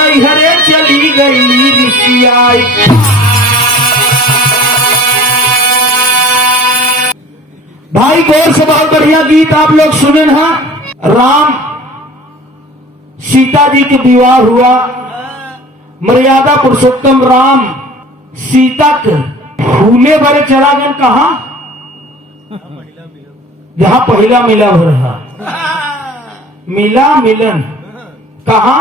नैहरे चली गई ऋषियाई। भाई गौर से बहुत बढ़िया गीत आप लोग सुने ना। राम सीता जी के विवाह हुआ। मर्यादा पुरुषोत्तम राम सीता के फूले भरे चला गए कहा, जहां पहला मिला हो रहा मिला मिलन कहा।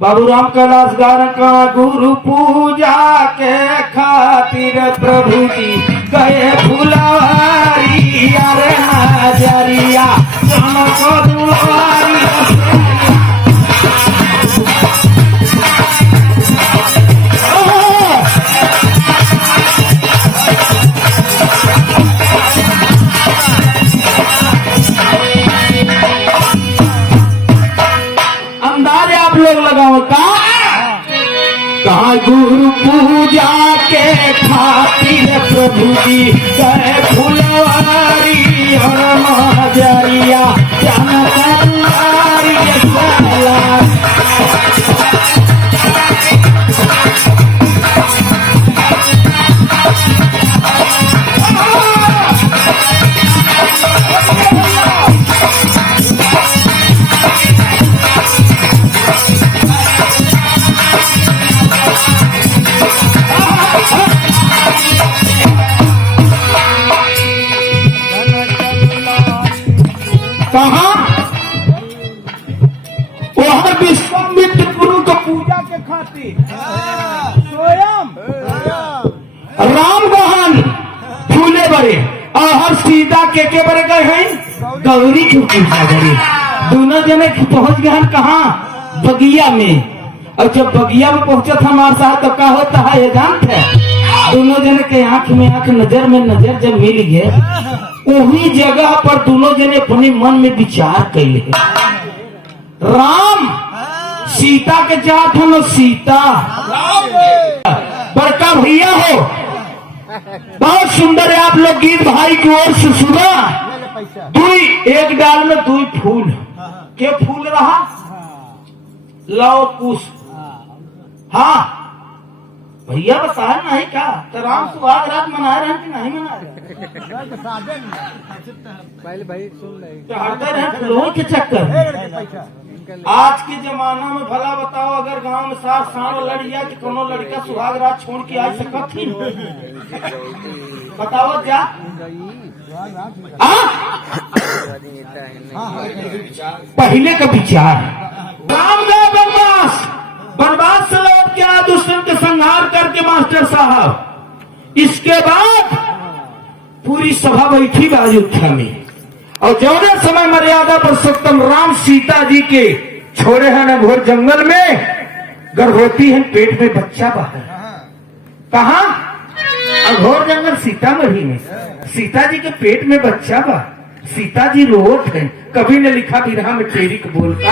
बाबू राम कैलाश गार का गुरु पूजा के खातिर प्रभु जी गए फुलवारी अरे नजरिया को दुआरी। अंदाज आप लोग लगाओ कहा गुरु पूजा के खातिर प्रभु जी गए फुलवारी और नजरिया जनकंवारी कहा वह विश्वामित्र गुरु को पूजा के खातिर स्वयं राम गहन फूले बड़े और सीता के बड़े गए हैं गौरी की पूजा करे। दोनों जने पहुंच गए कहा बगिया में। और जब बगिया में पहुंचा था हमारे साथ तो क्या होता है ये जानते हैं। दोनों जने के आंख में आंख नजर में नजर जब मिल गए वही जगह पर दोनों जने अपने मन में विचार कैले। राम सीता के चाहत हम सीता बड़का भैया हो। बहुत सुंदर है आप लोग गीत भाई की ओर से सुना। दुई एक डाल में दुई फूल के फूल रहा लाओ कुश। हाँ भैया बताया नहीं क्या तो राम सुहाग रात मना रहे हैं कि नहीं मना रहे। पहले भाई सुन रहे के चक्कर। आज के जमाना में भला बताओ अगर गांव में सास सार लड़िया कि कोनो लड़का सुहाग रात छोड़ के आ सकत थी बताओ जा। पहले का विचार राम गए वनवास से लौट के आया दुश्मन के संहार करके मास्टर साहब। इसके बाद पूरी सभा बैठी अयोध्या में और जौने समय मर्यादा पुरुषोत्तम राम सीता जी के छोड़े हैं न घोर जंगल में गर्भवती है पेट में बच्चा बाहर कहा घोर जंगल सीतामढ़ी में सीता जी के पेट में बच्चा बा। सीता जी रोट है कभी ने लिखा विरहा में तेरी को बोलता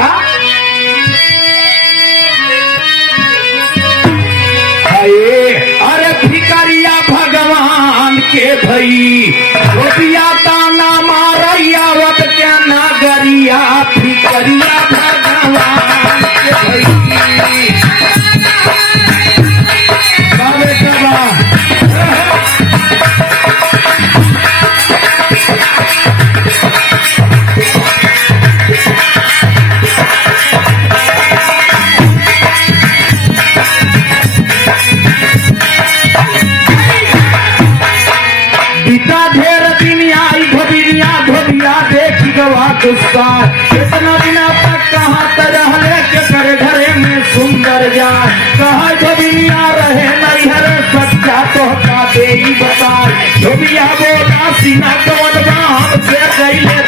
अरे भिकारिया भगवान के भई रोटिया ताना मारिया वत क्या नागरिया भिकारिया भगवान के भई। इतना बिना तक कहाँ तरह के करे घरे में सुंदर जाए कहा जबिया रहे नैहर सच्चा तो का दे बता जबिया बोला सीना कवन बांध से गईले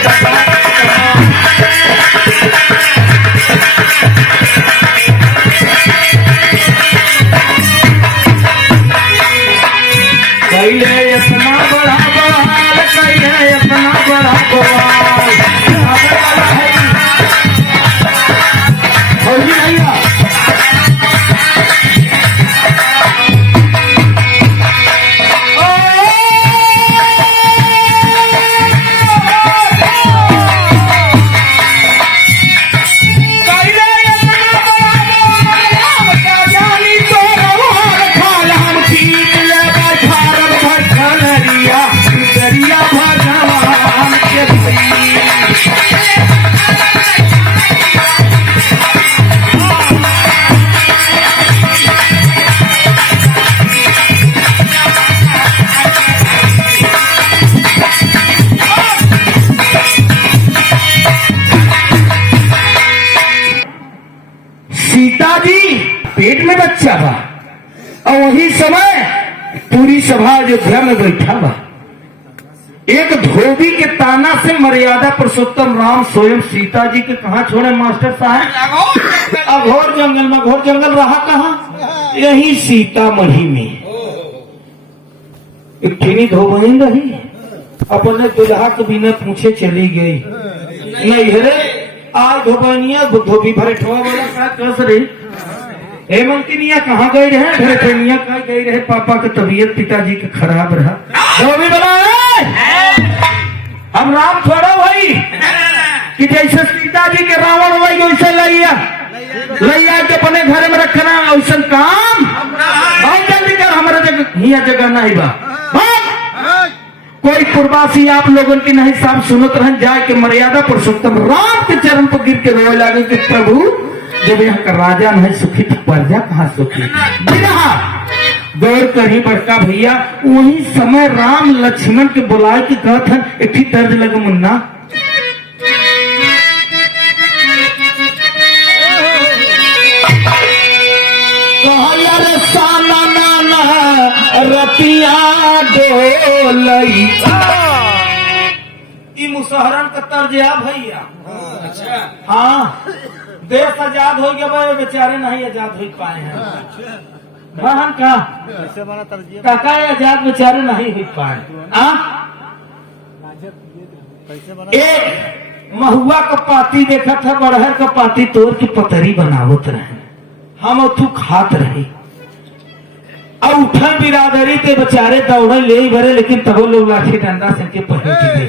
कैले इतना बड़ा बवाल कैले इतना बड़ा बवाल। जी पेट में बच्चा बा और वही समय पूरी सभा अयोध्या में बैठा बा। एक धोबी के ताना से मर्यादा पुरुषोत्तम राम स्वयं सीता जी के कहा छोड़े मास्टर साहब? अघोर जंगल में। घोर जंगल रहा कहा? यही सीतामढ़ी में एक ठेनी धोबहिन रही, अपने दुल्हा के बिना पूछे चली गई। नहीं रे आज धोबनिया धोबी भरे ठोआ वाला का कस रही। हेमंतिनिया कहाँ गई रहे? भरतनिया कहाँ गई रहे? पापा की तबीयत पिताजी के खराब रहा। धोबी बोला हम राम थोड़ा भाई कि जैसे सीता जी के रावण हुआ वैसे लैया के अपने घर में रखना वैसा काम बहुत जल्दी कर। हमारे जगह यहाँ जगह नहीं बा। कोई पूर्वासी आप लोगों की नहीं साहब सुनत रहन जाए के मर्यादा पुरुषोत्तम राम के चरण पर गिर के रोए लगे कि प्रभु जब यहाँ का राजा नहीं सुखी तो प्रजा कहाँ सुखी? बिना गौर करी बड़का भैया वही समय राम लक्ष्मण के बुलाए के कहत एक ही दर्द लगे मुन्ना रतिया डोलई मुसहरन का तर्ज आ भैया। अच्छा हाँ देश आजाद हो गया भाई बेचारे नहीं आजाद हो पाए हैं। बहन का काका आजाद बेचारे नहीं हो पाए। एक महुआ का पाती देखा था बड़हर का पाती तोड़ के पतरी बनावत रहे हम तू खात रही और उठन बिरादरी ते बेचारे दौड़े ले भरे लेकिन तबो लोग लाठी डंडा से के पहुंच गए।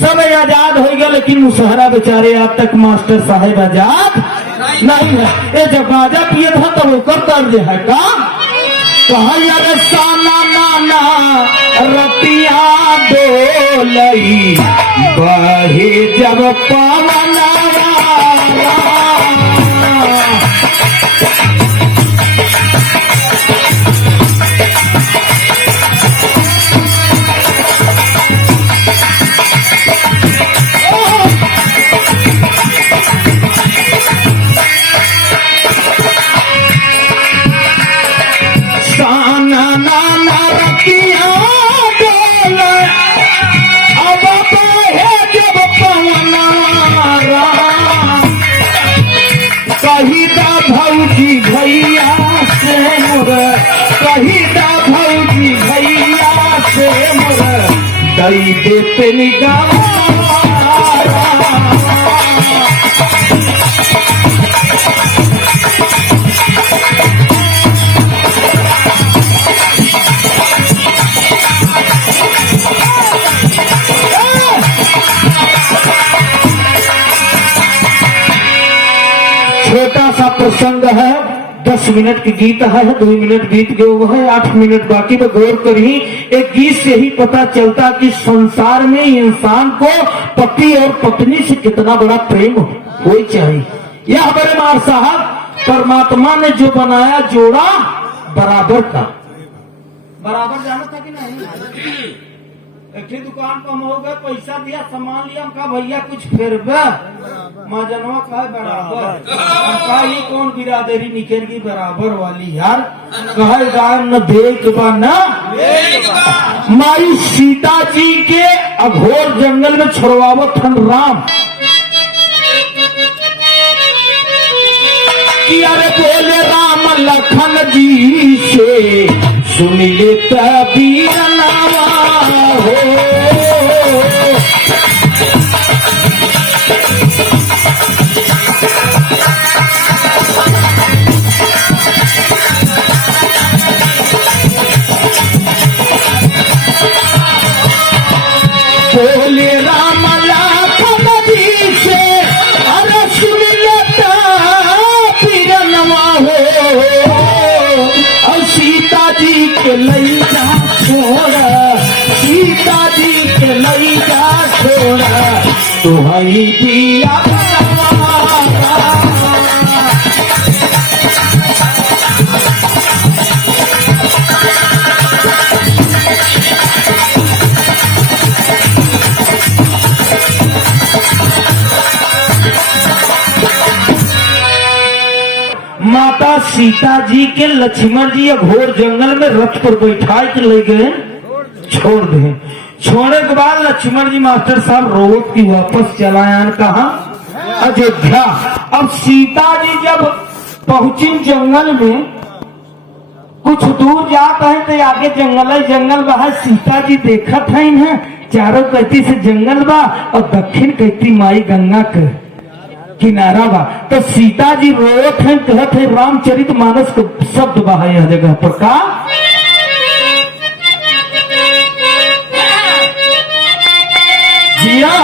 सब आजाद हो गया लेकिन मुसहरा बेचारे आज तक मास्टर साहेब आजाद नहीं है। ये जब गाजा पिए था तब वो कर दर्द है का कहा यार साना नाना रतिया डोलई बहे जब पवन दई देते निगाह छोटा सा प्रसंग है 10 मिनट की गीत है 2 मिनट बीत गए वो है 8 मिनट बाकी में गौर करी। एक गीत से ही पता चलता कि संसार में इंसान को पति और पत्नी से कितना बड़ा प्रेम हो चाहिए। यह हमारे मार साहब परमात्मा ने जो बनाया जोड़ा बराबर का बराबर जाना था कि नहीं? एक दुकान पर हम हो गए पैसा दिया सामान लिया हम कहा भैया कुछ फेर महाजनवा कहा बराबर कहा ये कौन बिरादरी निकल गई बराबर वाली यार कहा गाय न देख बा न माई सीता जी के अघोर जंगल में छोड़वावत हन राम कि अरे बोले राम लखन जी से सुन ले तबीर नावा हो बोले राम लखन जी से अरे सुन ले तबीर नवा हो और सीता जी के लैया छोड़ा सीता जी के लैया छोड़ा तुहई दिया माता सीता जी के लक्ष्मण जी घोर जंगल में रथ पर बैठा के ले गए, छोड़ दे। छोड़े के बाद लक्ष्मण जी मास्टर साहब रोवत की वापस चलायान कहा अयोध्या। अब सीता जी जब पहुंची जंगल में, कुछ दूर जात है तो आगे जंगल बा। सीता जी देखत है इन्हें चारों कहती से जंगल बा और दक्षिण कहती माई गंगा के किनारा बा। तो सीता जी रोत है, कहत है रामचरित मानस के शब्द बा है यह जगह पर का जिया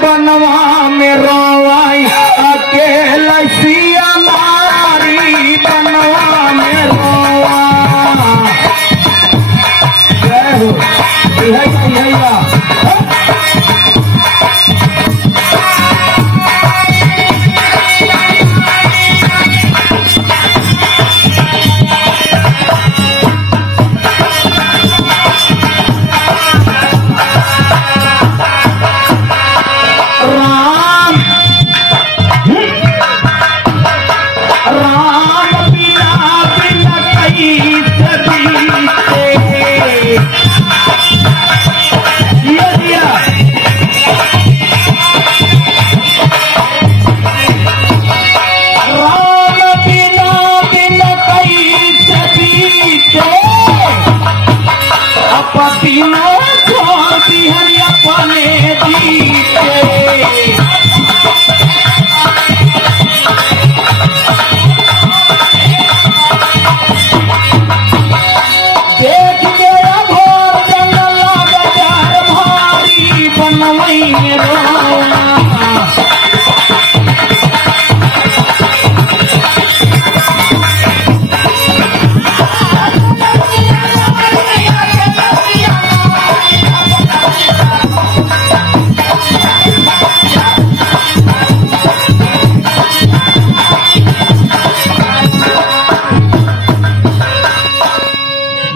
बनवा में रोवाई अकेला सिया मारी बनवा में रोवा। जय हो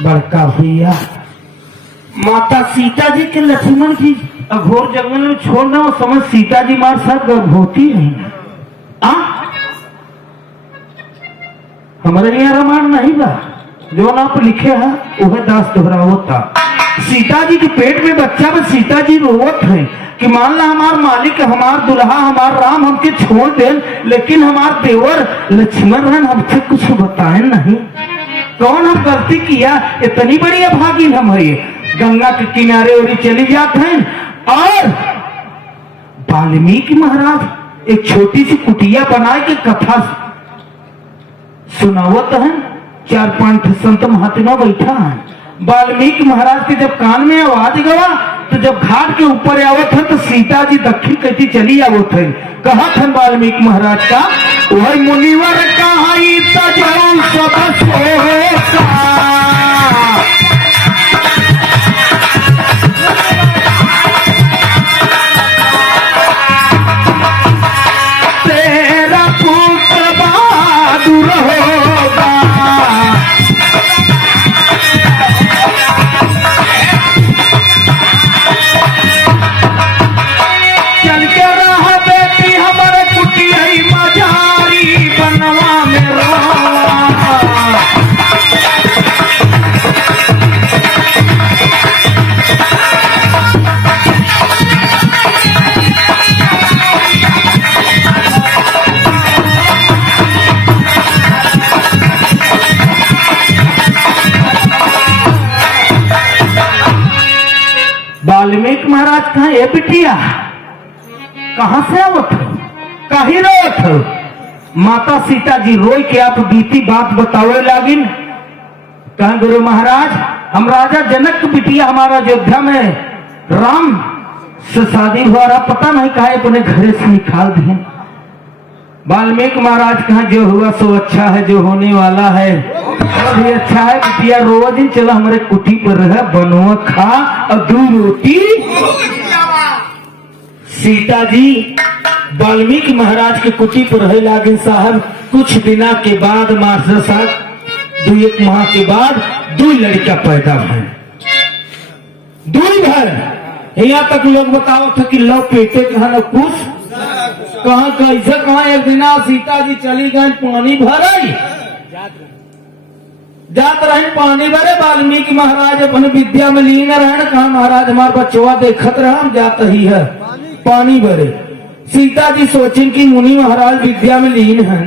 बड़का भैया माता सीता जी के लक्ष्मण जी अघोर जंगल में छोड़ना वो समझ सीता जी मार साथ गर्भवती है। हमारे यहाँ रामायण नहीं बा, जो आप लिखे है वह दास दोहरावत था। सीता जी के पेट में बच्चा में सीता जी रोवत है कि मान ला हमार मालिक हमार दुल्हा हमार राम हमके छोड़ दे, लेकिन हमार देवर लक्ष्मण हमसे कुछ बताए नहीं। कौन हम गलती किया, इतनी बड़ी अभागिन हम है। गंगा के किनारे और चली जाते हैं और वाल्मीकि महाराज एक छोटी सी कुटिया बनाए के कथा सुनावत है। 4-5 संत महात्मा बैठा है। वाल्मीकि महाराज के जब कान में आवाज गवा तो जब घाट के ऊपर आवत है तो सीता जी दक्षिण कहती चली आवत है। कहत है वाल्मीकि महाराज का वही मुनिवर कहाई तजल सब सोचा तेरा पुत्र बहादुर होगा। चल के रहा बेटी हमारे कुटिया मजारी बनवा में रोवा। वाल्मीकि महाराज कहा ये बिटिया कहां से आवत हो, कहीं रोत हो। माता सीता जी रोई के आप बीती बात बतावे लागिन। कहा गुरु महाराज हम राजा जनक की बिटिया हमारा अयोध्या में राम से शादी हुआ रहा, पता नहीं कहा अपने घरे से निकाल दिए। वाल्मीकि महाराज कहा जो हुआ सो अच्छा है, जो होने वाला है भी अच्छा है। बिटिया रोज दिन चलो हमारे कुटी पर रह बनवा खा और 2 रोटी। सीता जी वाल्मीकि महाराज के कुटी पर रहे लागिन साहब। कुछ दिना के बाद मास्टर साहब 2-1 माह के बाद दो लड़का पैदा भय, दो घर। यहाँ तक लोग बताओ था कि लो पेटे कहा न कुछ कहा कैसे कहा। एक दिन सीता जी चली गए पानी भरे, जात रहे पानी भरे। वाल्मीकि महाराज अपने विद्या में लीन रहे। कहा महाराज हमारे बच्चवा देखत रहा, हम जात ही है पानी भरे। सीता जी सोचिन कि मुनि महाराज विद्या में लीन है,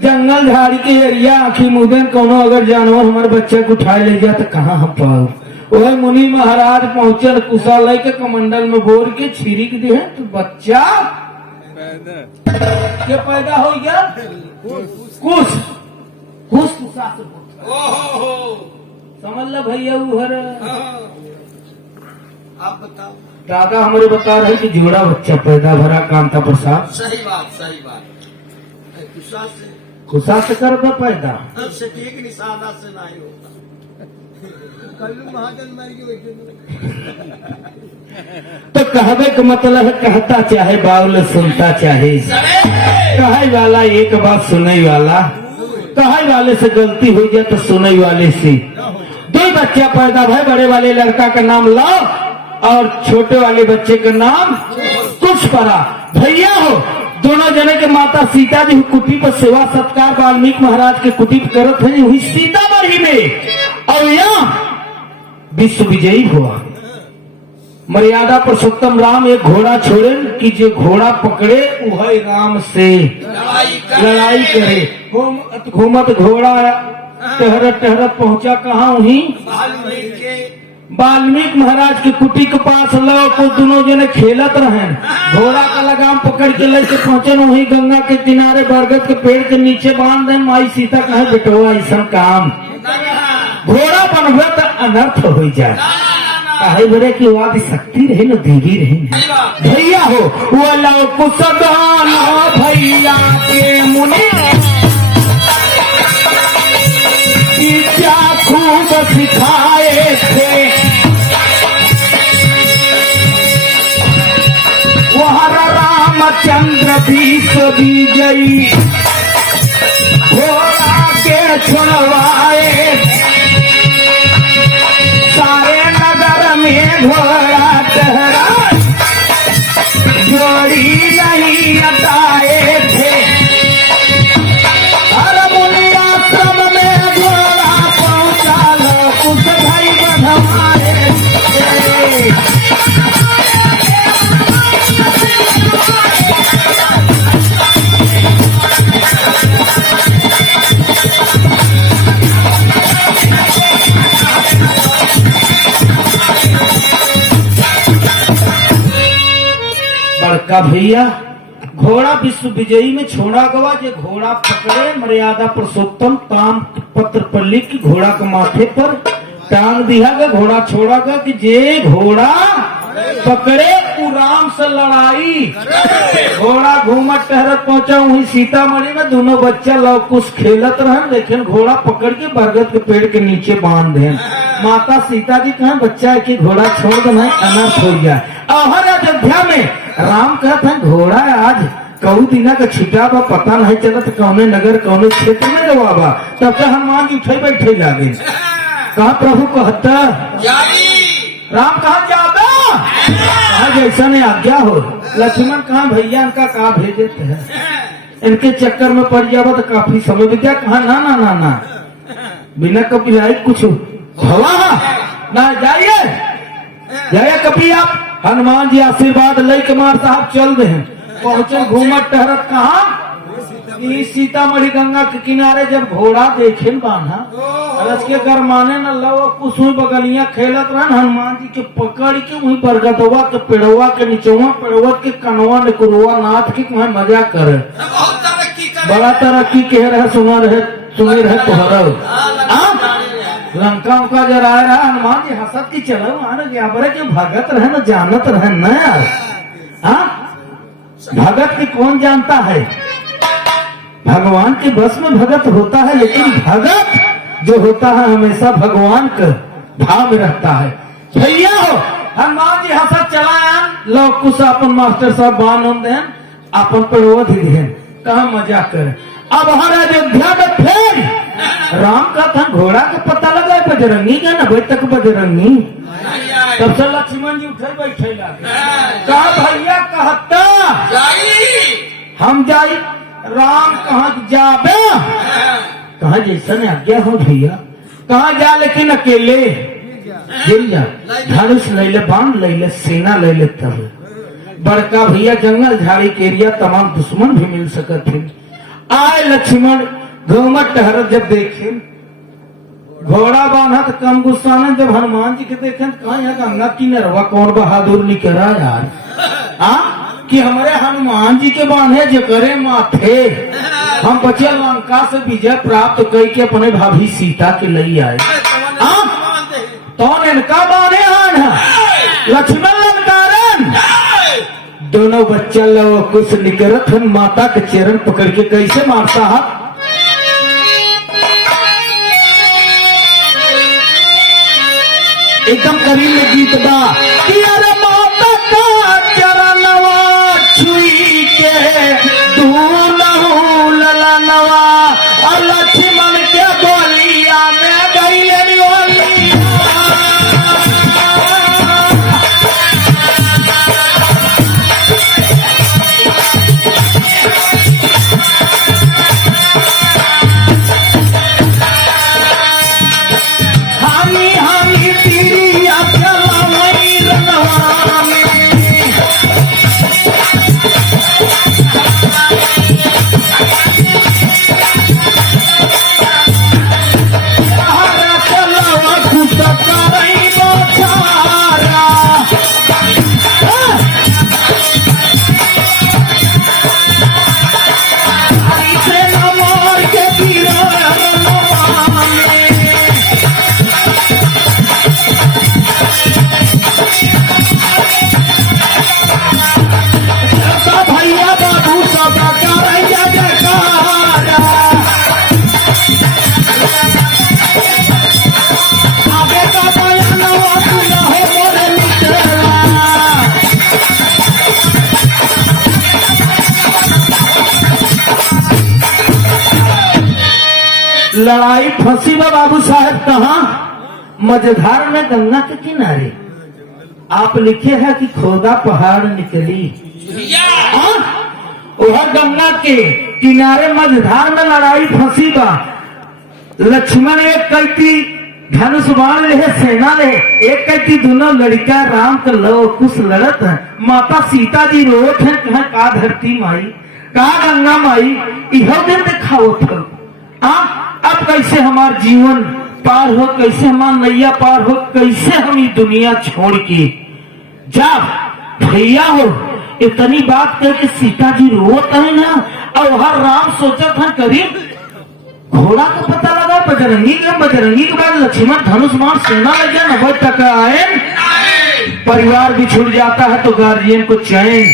जंगल झाड़ी के एरिया आखी मुदन कोनो अगर जानवर हमारे बच्चे को उठा ले जाए तो कहाँ हम पाओ। वह मुनि महाराज पहुंचे, कुशालय के कमंडल में बोर के छिड़क दिए तो बच्चा क्या पैदा हो गया। कुछ कुशा से समझ लो भैया। उधर आप बताओ। दादा हमारे बता रहे कि जोड़ा बच्चा पैदा भरा कांता प्रसाद। सही बात, सही बात। खुशा से कर पैदा से ठीक निशाना से नहीं होता। कल्लू महाजन मर तो कहवे का मतलब है कहता चाहे बाउल सुनता चाहे। कहे वाला एक बात सुने वाला, कहे वाले से गलती हो जाए तो सुने वाले से। दो बच्चा पैदा भाई, बड़े वाले लड़का का नाम लाओ और छोटे वाले बच्चे का नाम कुछ पड़ा। भैया हो दोनों जने के माता सीता जी कुटी पर सेवा सत्कार वाल्मीकि महाराज के कुटी पर करत है वही सीतामढ़ी में। और यहाँ विश्व विजयी हुआ। मर्यादा पुरुषोत्तम राम एक घोड़ा छोड़े कि जो घोड़ा पकड़े वह राम से लड़ाई करे। घूमत घोड़ा टहरत टहरत पहुंचा कहाँ वहीं वाल्मीकि महाराज की कुटी के पास। लो को दोनों जने खेलत रहे, घोड़ा का लगाम पकड़ के लेके पहुंचे वहीं गंगा के किनारे बरगद के पेड़ के नीचे बांध दे। माई सीता कहे बेटवा ऐसा काम घोड़ा बनवे तो अनर्थ हो जाए। कहे बड़े की वादी शक्ति रहे न देवी रहे। भैया हो वो लो कुसदाना भैया के मुनि क्या खूब सिखाए थे। वह रामचंद्र विश्व विजयी घोड़ा के छुड़वाए। सारे नगर में घोड़ा टहरा जोड़ी नहीं हटाए थे। हर मुनि आश्रम में घोड़ा पहुंचा लो कुछ भाई बधवाए। बड़का भैया घोड़ा विश्व विजयी में छोड़ा गवा। जो घोड़ा पकड़े मर्यादा पुरुषोत्तम ताम पत्र पर लिख के घोड़ा के माथे पर टांग दिया गया। घोड़ा छोड़ा गया कि जे घोड़ा पकड़े वो राम से लड़ाई। घोड़ा घूमत टहरत पहुंचा वहीं सीतामढ़ी में। दोनों बच्चा लव कुछ खेलत रहे, लेकिन घोड़ा पकड़ के बरगद के पेड़ के नीचे बांध दे। माता सीता जी कहे बच्चा की घोड़ा छोड़ दे अनर्थ हो जाए। और अयोध्या में राम कहते हैं घोड़ा आज कऊ दिना का छिटा बा पता नहीं चलत कौने नगर कौने क्षेत्र में रवा। तब तक हनुमान जी उठे बैठे लागे। कहा प्रभु कहता राम कहा जाता आज ऐसा नहीं आज्ञा हो। लक्ष्मण कहा भैया इनका कहा भेजे थे, इनके चक्कर में पड़ जावा तो काफी समय बीत जाए। कहा ना ना ना ना बिना कभी आई कुछ भवा ना जाइए जाइए कभी आप। हनुमान जी आशीर्वाद ले कुमार साहब चल रहे हैं। पहुंचे घूमत टहरत कहा सीतामढ़ी गंगा के किनारे। जब घोड़ा देखे बांधा रस के गरमाने न लो कुछ बगलियां खेलत रहे। हनुमान जी के पकड़ के वही बरगदवा के पेड़वा के नीचवा पेड़वत के कनवा निकुरवा नाथ के वहां मजा करे। बड़ा तरक्की कह रहे सुने रहे तोहरा लंका उनका जरा रहा। हनुमान जी हंसत की चलो गया बड़े क्यों भगत रहे न जानत रहे न यार। भगत की कौन जानता है, भगवान के बस में भगत होता है। लेकिन भगत जो होता है हमेशा भगवान का भाव में रहता है। भैया हो हनुमान जी हंसत चलाया लो कुछ अपन मास्टर साहब बान दें अपन प्रवध दें कहा मजाक करे। अब हर अयोध्या में फिर राम का था घोड़ा का पता लगा बजरंगी का नब्बे तक बजरंगी नहीं आए तब से लक्ष्मण जी उठे बैठे लागे कहा भैया कहता हम जाई राम कहाँ जाबे कहा जैसा ने आज्ञा हो भैया कहाँ जा लेकिन अकेले गिर जा धनुष ले ले बांध ले ले सेना ले ले तब बड़का भैया जंगल झाड़ी के एरिया तमाम दुश्मन भी मिल सकते थे आए लक्ष्मण घूमट टहरत जब देखे घोड़ा बांधा तो कम गुस्सा ने जब हनुमान जी के देखे कहा यहाँ गंगा की नरवा कौन बहादुर निकला यार कि हमारे हनुमान जी के बांधे जो करे माथे हम बचे लंका से विजय प्राप्त कर के अपने भाभी सीता के लिए आए तो इनका बांधे हान लक्ष्मण लंकारन दोनों बच्चा लो कुछ निकरत हन माता के चरण पकड़ के कैसे मारता है एकदम करीब में गीत बा कि अरे माता का चरणवा छुई के दूलहू ललनवा और लक्ष्मण के गोलिया में गई लड़ाई फंसी बा बाबू साहब कहाँ मझधार में गंगा के किनारे आप लिखे है कि खोदा पहाड़ निकली वह गंगा के किनारे मझधार में लड़ाई फंसी बा लक्ष्मण एक कहती धनुष बाण ले सेना ले एक कहती दोनों लड़का राम के लो कुछ लड़त है माता सीता जी रोत है कहा का धरती माई का गंगा माई इहो दिन दिखाओ था अब कैसे हमार जीवन पार हो कैसे हमार नैया पार हो कैसे हम ये दुनिया छोड़ के जा भैया हो इतनी बात करके सीता जी रोत है ना और हर राम सोचा था करीब घोड़ा का पता लगा बजरंगी के बाद लक्ष्मण धनुष बाण सेना लग गया 90 तक आए परिवार भी छूट जाता है तो गार्जियन को चैन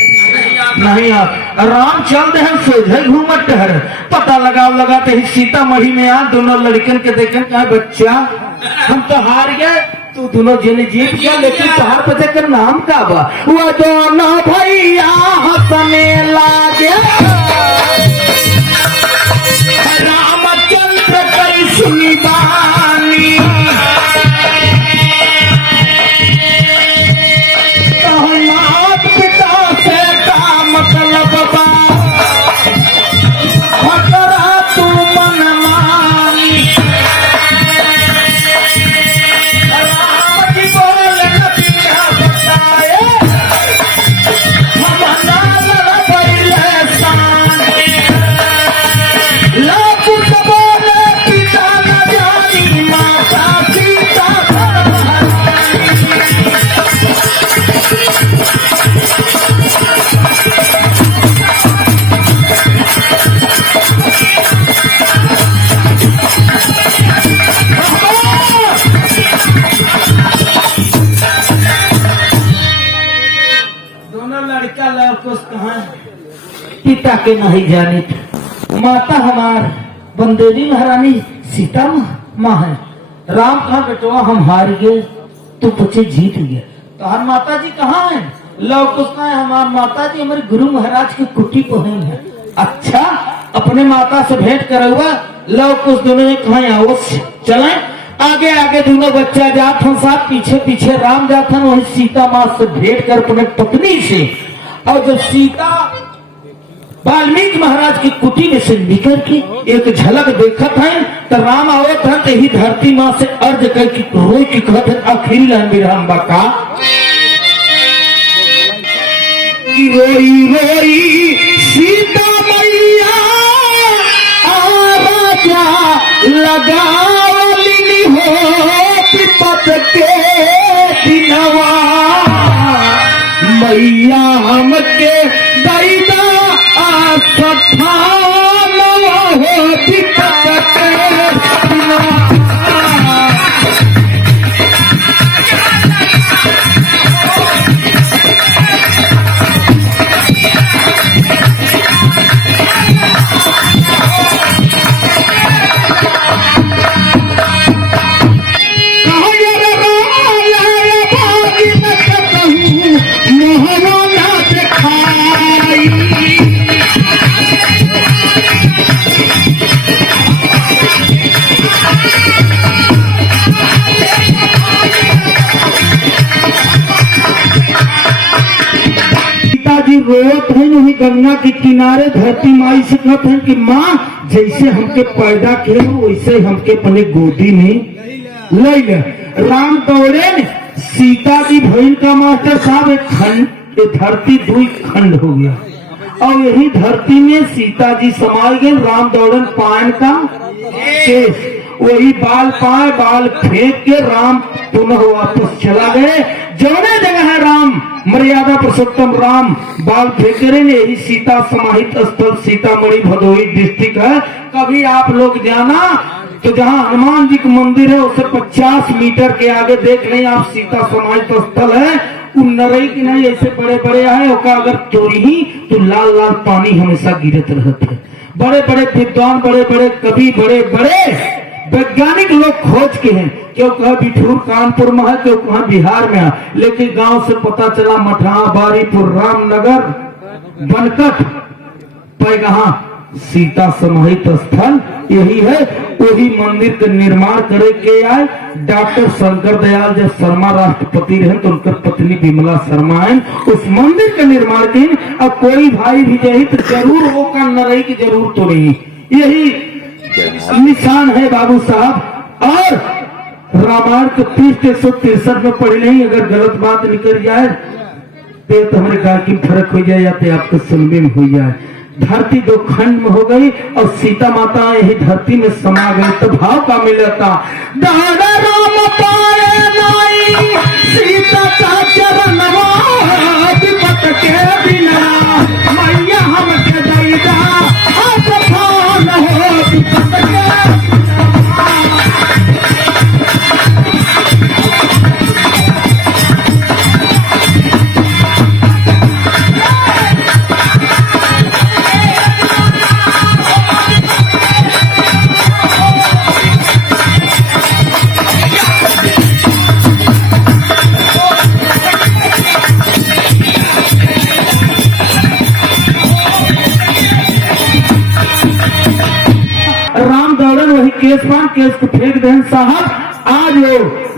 नहीं आप राम चल रहे हैं सोझे घूमट टहर पता लगाते ही सीतामढ़ी में आ दोनों लड़कन के देखे क्या बच्चा हम तो हार गए तू दोनों जिन जीत गया लेकिन पहाड़ पर देकर नाम का बा वो दोनों भैया हंसने लागे रामचंद्र कई सुनी बानी मात पिता से का मतलब बा भकरा तू मन मानी राम जी बोले नबी बताए हम नाल पहिले शान लाख बोले पिता न जानी माता सीता दोनों लड़का लड़कों कहा पिता के नहीं जाने माता हमार बंदेली महारानी सीता माँ है राम कहा बेटवा हम हार गए तू बच्चे जीत गए तो हर माता जी कहाँ है लव कुछ है हमार माता जी हमारे गुरु महाराज की कुटी पहन है अच्छा अपने माता से भेंट करा हुआ लव कुछ दोनों ने कहा अवश्य चले आगे आगे दोनों बच्चा जात हन, साथ पीछे पीछे राम जात हन। वही सीता माँ से भेंट कर अपने पत्नी से, और जब सीता वाल्मीकि महाराज की कुटी में से निकल के एक झलक देखत है, तो राम आवत है, तो ही धरती माँ से अर्ज कर की रोई की कहत है आखिरी लाइन बिरहन बाका कि रोई रोई सीता मैया आवाजा लगावली हो विपत के दिनवा, मैया हमके दैदा आस्थान हो विपत के दिनवा। रोत है वही गंगा के किनारे धरती माई से कहते हैं कि माँ जैसे हमके पैदा किए वैसे हमके अपने गोदी में ले ले। राम दौड़े सीता जी भैन का मास्टर साहब एक खंड, ये धरती दुई खंड हो गया, और यही धरती में सीता जी समाये गए। राम दौड़न पायन का केस, वही बाल पाए बाल फेंक के राम पुनः वापस चला गए। जौने जगह है राम मर्यादा पुरुषोत्तम राम बाल फेंके रहे, यही सीता समाहित स्थल सीतामढ़ी भदोही डिस्ट्रिक्ट है। कभी आप लोग जाना तो जहाँ हनुमान जी का मंदिर है उससे 50 मीटर के आगे देख लें आप सीता समाहित स्थल है। नरई की नहीं ऐसे बड़े बड़े है, अगर तोड़ी तो लाल लाल पानी हमेशा गिरत रहते। बड़े बड़े विद्वान, बड़े बड़े कवि, बड़े बड़े वैज्ञानिक लोग खोज के हैं। क्यों कहा बिठूर कानपुर में है, क्यों कहा बिहार में है, लेकिन गांव से पता चला मठा बारीपुर रामनगर बनकट पैगहा सीता समाहित स्थल यही है। वही मंदिर का निर्माण करे के आए डॉक्टर शंकर दयाल जब शर्मा राष्ट्रपति रहे तो उनकर पत्नी विमला शर्मा है उस मंदिर का निर्माण की। अब कोई भाई भी जाए तो जरूर वो का नरई की जरूर तो नहीं, यही निशान है बाबू साहब। और रामायण के पृष्ठ 163 में पढ़े नहीं, अगर गलत बात निकल जाए तो हमारे गाय की फर्क हो जाए या तो आपको सुनने में हो जाए। धरती दो खंड में हो गई और सीता माता यही धरती में समा गई, तो भाव का मिलता दादा राम पाए नाई सीता का चरणवा विपत के बिना मैया हमके दैदा आस्थान हो विपत के। केस को फेंक दें साहब। आज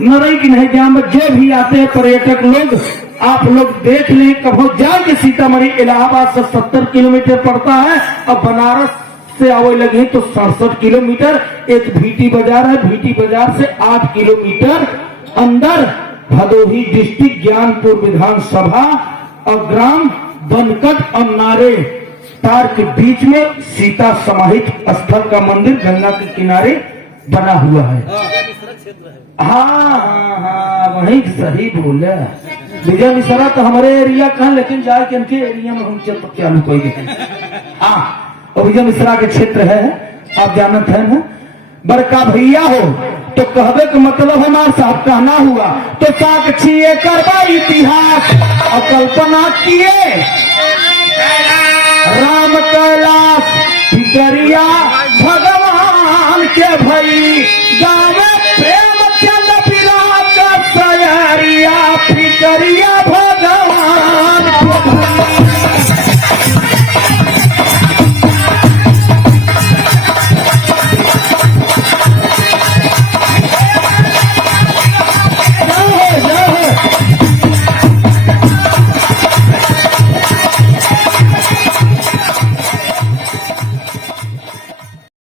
नरई की नहीं जाम जो भी आते हैं पर्यटक लोग, आप लोग देख लें कभी जाके सीतामढ़ी इलाहाबाद से 70 किलोमीटर पड़ता है और बनारस से आवे लगे तो 67 किलोमीटर। एक भीटी बाजार है, भीटी बाजार से 8 किलोमीटर अंदर भदोही डिस्ट्रिक्ट ज्ञानपुर विधानसभा और ग्राम बनकट और नारे तार के बीच में सीता समाहित स्थल का मंदिर गंगा के किनारे बना हुआ है। हाँ हाँ हाँ वही सही बोले। विजय मिश्रा तो हमारे एरिया का, लेकिन जाए के इनके एरिया में हम चल चालू कोई नहीं। हाँ और विजय मिश्रा के क्षेत्र है, आप जानते हैं ना। बड़का भैया हो तो कहबे का मतलब हमारे साथ कहना हुआ तो साक्षी करवा इतिहास और कल्पना किए राम कैलाश फिकरिया भगवान के भई गाँव प्रेम चंद विराट सयरिया फिकरिया भगवान।